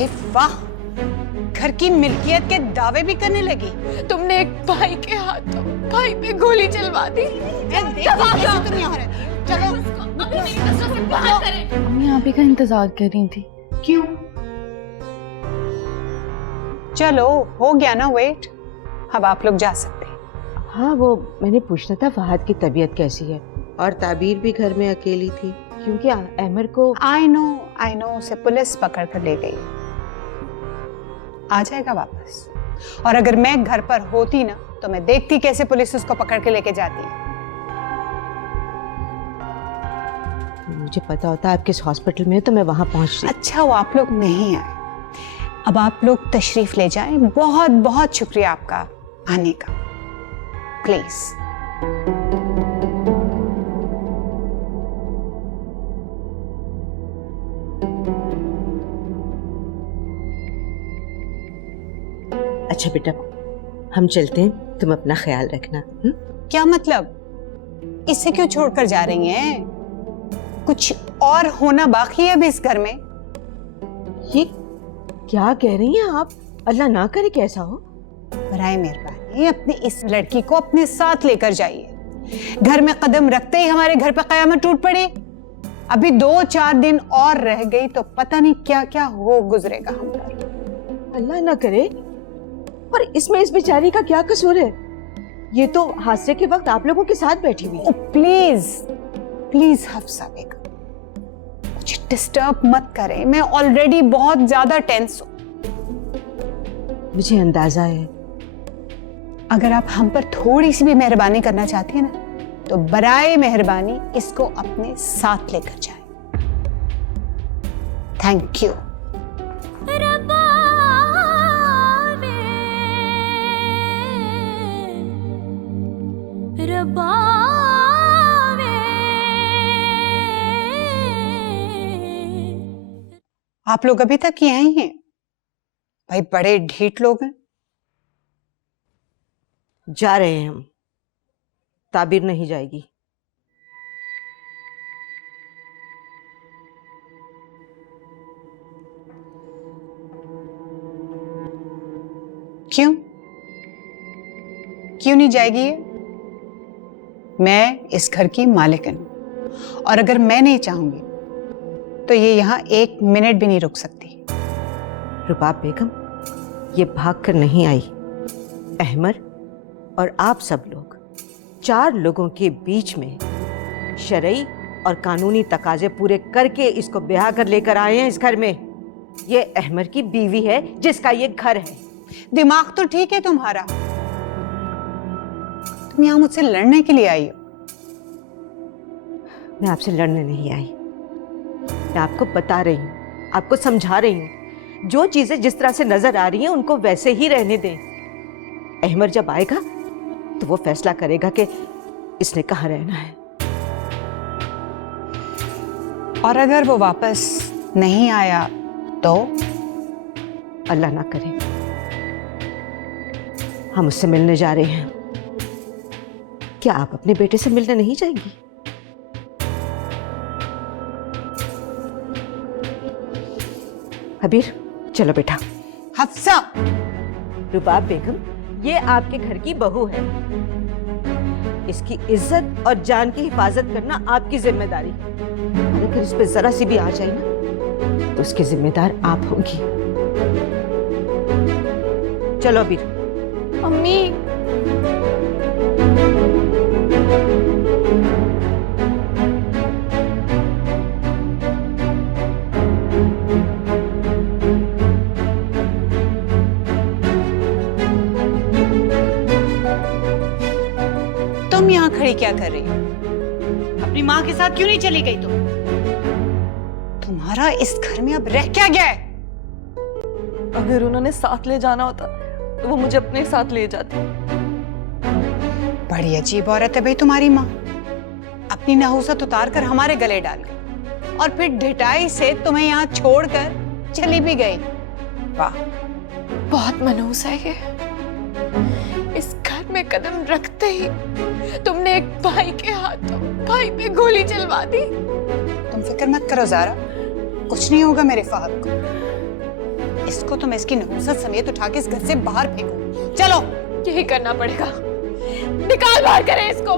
अरे वाह, घर की मिल्कियत के दावे भी करने लगी। तुमने एक भाई के हाथों भाई पे गोली चलवा दी। तुम यहाँ रहती हो। चलो अम्मी आप ही का इंतजार कर रही थी। क्यों? चलो हो गया ना वेट, अब आप लोग जा सकते हैं। हाँ, वो मैंने पूछना था फहद की तबीयत कैसी है, और ताबीर भी घर में अकेली थी क्योंकि अहमर को। आई नो उसे पुलिस पकड़ कर ले गई, आ जाएगा वापस। और अगर मैं घर पर होती ना तो मैं देखती कैसे पुलिस उसको पकड़ के लेके जाती। मुझे पता होता आप किस हॉस्पिटल में तो मैं वहां पहुंचती। अच्छा वो आप लोग नहीं आए, अब आप लोग तशरीफ ले जाएं। बहुत बहुत शुक्रिया आपका आने का। प्लीज। अच्छा बेटा, हम चलते हैं, तुम अपना ख्याल रखना। क्या मतलब? इसे क्यों छोड़कर जा रही हैं? कुछ और होना बाकी है अभी इस घर में। ये क्या कह रही हैं आप? अल्लाह ना करे कैसा हो। बराए मेहरबानी अपनी इस लड़की को अपने साथ लेकर जाइए। घर में कदम रखते ही हमारे घर पर कयामत टूट पड़ी। अभी 2-4 दिन और रह गई तो पता नहीं क्या क्या हो गुजरेगा हम पर। अल्लाह ना करे। और इसमें इस बेचारी का क्या कसूर है? ये तो हादसे के वक्त आप लोगों के साथ बैठी हुई है। प्लीज प्लीज हफ्सा बेगम, मुझे डिस्टर्ब मत करें, मैं ऑलरेडी बहुत ज्यादा टेंस हूं। मुझे अंदाजा है। अगर आप हम पर थोड़ी सी भी मेहरबानी करना चाहती हैं ना तो बराए मेहरबानी इसको अपने साथ लेकर जाएं। Thank you. आप लोग अभी तक यहीं ही हैं? भाई बड़े ढीठ लोग हैं। जा रहे हैं हम, ताबीर नहीं जाएगी। क्यों क्यों नहीं जाएगी ये? मैं इस घर की मालिकन हूं और अगर मैं नहीं चाहूंगी तो ये यहां 1 मिनट भी नहीं रुक सकती। रुबाब बेगम, ये भाग कर नहीं आई। अहमर और आप सब लोग 4 लोगों के बीच में शरई और कानूनी तकाजे पूरे करके इसको ब्याह कर लेकर आए हैं इस घर में। ये अहमर की बीवी है जिसका ये घर है। दिमाग तो ठीक है तुम्हारा, तुम यहां मुझसे लड़ने के लिए आई हो। मैं आपसे लड़ने नहीं आई, मैं आपको बता रही हूँ, आपको समझा रही हूँ। जो चीजें जिस तरह से नजर आ रही हैं उनको वैसे ही रहने दें। अहमर जब आएगा तो वो फैसला करेगा कि इसने कहाँ रहना है। और अगर वो वापस नहीं आया तो? अल्लाह ना करे। हम उससे मिलने जा रहे हैं। क्या आप अपने बेटे से मिलने नहीं जाएंगी? हबीर, चलो बेटा। हफ्सा। रुबाब बेगम, ये आपके घर की बहू है। इसकी इज्जत और जान की हिफाजत करना आपकी जिम्मेदारी। और अगर इस पे जरा सी भी आ जाए ना तो उसकी जिम्मेदार आप होंगी। चलो हबीर। अम्मी तुम यहाँ खड़ी क्या कर रही हो? अपनी माँ के साथ क्यों नहीं चली गई तुम? तुम्हारा इस घर में अब रह क्या गया है? अगर उन्होंने साथ ले जाना होता तो वो मुझे अपने साथ ले जाती। बड़ी अजीब औरत है भाई तुम्हारी माँ। अपनी नहुसत उतार कर हमारे गले डाल गई और फिर ढिठाई से तुम्हें यहाँ छोड़कर चली भी गई। वाह, बहुत मनहूस है ये। इस घर में कदम रखते ही तुमने एक भाई के हाथों भाई पे गोली चलवा दी। तुम फिक्र मत करो ज़ारा, कुछ नहीं होगा मेरे फहद को। इसको तो मैं इसकी नहुसत समेत उठा के इस घर से बाहर फेंकूं। चलो। यही करना पड़ेगा, निकाल बाहर करें इसको।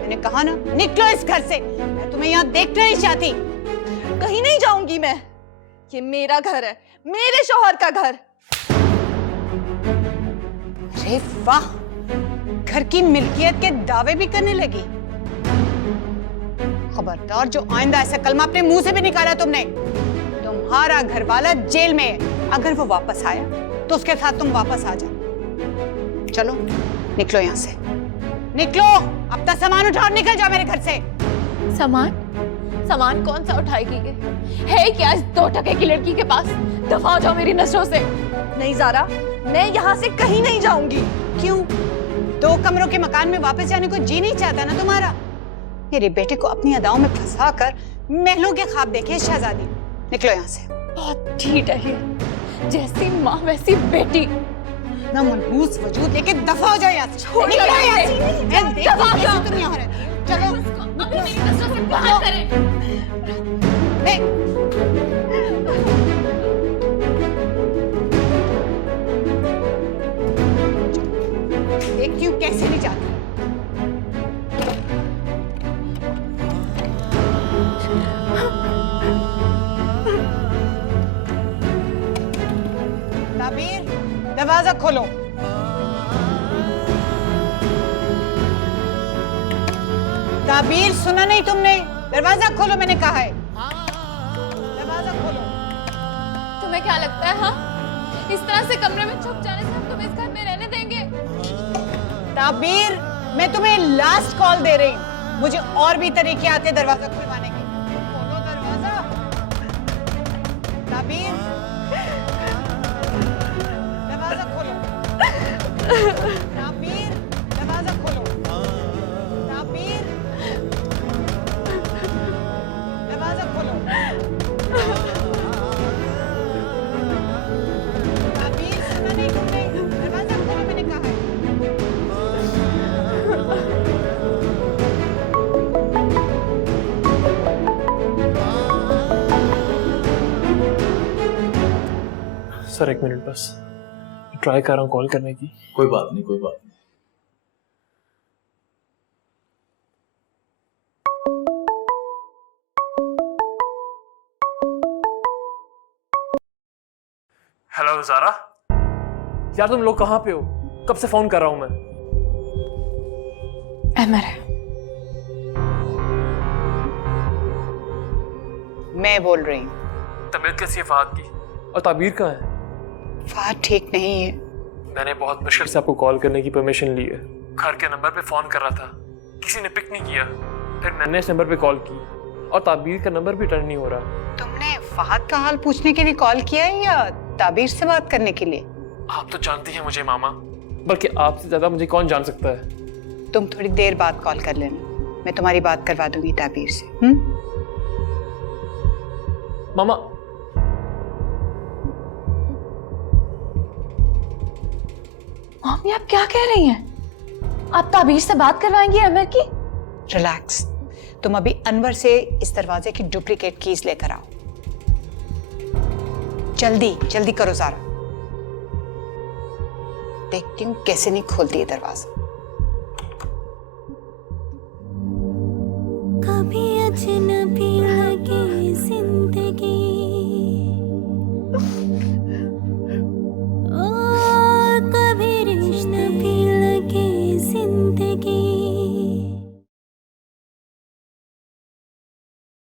मैंने कहा ना, निकलो इस घर से। मैं तुम्हें यहाँ देखना नहीं चाहती। कहीं नहीं जाऊंगी मैं। ये मेरा घर है, मेरे शौहर का घर। अरे वाह, घर की मिल्कियत के दावे भी करने लगी। खबरदार, जो आइंदा ऐसा कलमा अपने मुंह से भी निकाला तुमने। तुम्हारा घर वाला जेल में है। अगर वो वापस आया तो उसके साथ तुम वापस आ जाओ। चलो निकलो यहाँ से, निकलो। अपना सामान उठाओ और निकल जाओ मेरे घर से। सामान कौन सा उठाएगी? है क्या इस 2 टके की लड़की के पास? दफा हो जाओ मेरी नजरों से। नहीं ज़ारा, मैं यहाँ से कहीं नहीं जाऊंगी। क्यों? 2 कमरों के मकान में वापस जाने को जी नहीं चाहता ना तुम्हारा? मेरे बेटे को अपनी अदाओं में फंसा कर महलों के ख्वाब देखे शहजादी। निकलो यहाँ से। बहुत ढीठ है ये, जैसी माँ वैसी बेटी। ना मनहूस वजूद लेके दफा हो जाओ यहाँ से। छोड़ निकलो दो यहाँ इसे। से। मैं देखती दफा हो हूँ जाओ। कैसे तुम यहाँ रहती हो। चलो। अभी मेरी नजरों से बाहर करें। देखती हूँ कैसे नहीं जाती। ताबीर, दरवाजा खोलो। ताबीर, सुना नहीं तुमने? दरवाजा खोलो, मैंने कहा है। दरवाजा खोलो। तुम्हें क्या लगता है, हाँ? इस तरह से कमरे में छुप जाने से हम तुम्हें इस घर में रहने देंगे? ताबीर, मैं तुम्हें लास्ट कॉल दे रही हूँ। मुझे और भी तरीके आते दरवाजा खुलवाने के। खोलो दरवाजा। ताबीर, दरवाजा खोलो। ताबीर, दरवाजा खोलो। ताबीर, दरवाजा खोलो। ताबीर, सुना नहीं तुमने? दरवाजा खोलो, मैंने कहा है। सर 1 मिनट बस, ट्राई कर रहा हूँ कॉल करने की। कोई बात नहीं, कोई बात नहीं। हेलो ज़ारा, यार तुम लोग कहाँ पे हो? कब से फोन कर रहा हूँ मैं। अहमर है। मैं बोल रही हूँ। तबीयत कैसी है फहद की? और ताबीर कहाँ है? फहद ठीक नहीं है। मैंने बहुत मुश्किल से आपको कॉल करने की परमिशन ली है। घर के नंबर पे फोन कर रहा था, किसी ने पिक नहीं किया। फिर मैंने इस नंबर पे कॉल की और ताबीर का नंबर भी टर्न नहीं हो रहा। तुमने फहद का हाल पूछने के लिए कॉल किया है या ताबीर से बात करने के लिए? आप तो जानती हैं मुझे मामा, बल्कि आपसे ज्यादा मुझे कौन जान सकता है। तुम थोड़ी देर बाद कॉल कर लेना, मैं तुम्हारी बात करवा दूंगी ताबीर से। मामा, मम्मी आप क्या कह रही हैं? आप ताबीर से बात करवाएंगी अमर की? रिलैक्स, तुम अभी अनवर से इस दरवाजे की डुप्लीकेट कीज लेकर आओ। जल्दी जल्दी करो ज़ारा, देखती हूँ कैसे नहीं खोलती है दरवाजा। कभी अजनबी लगे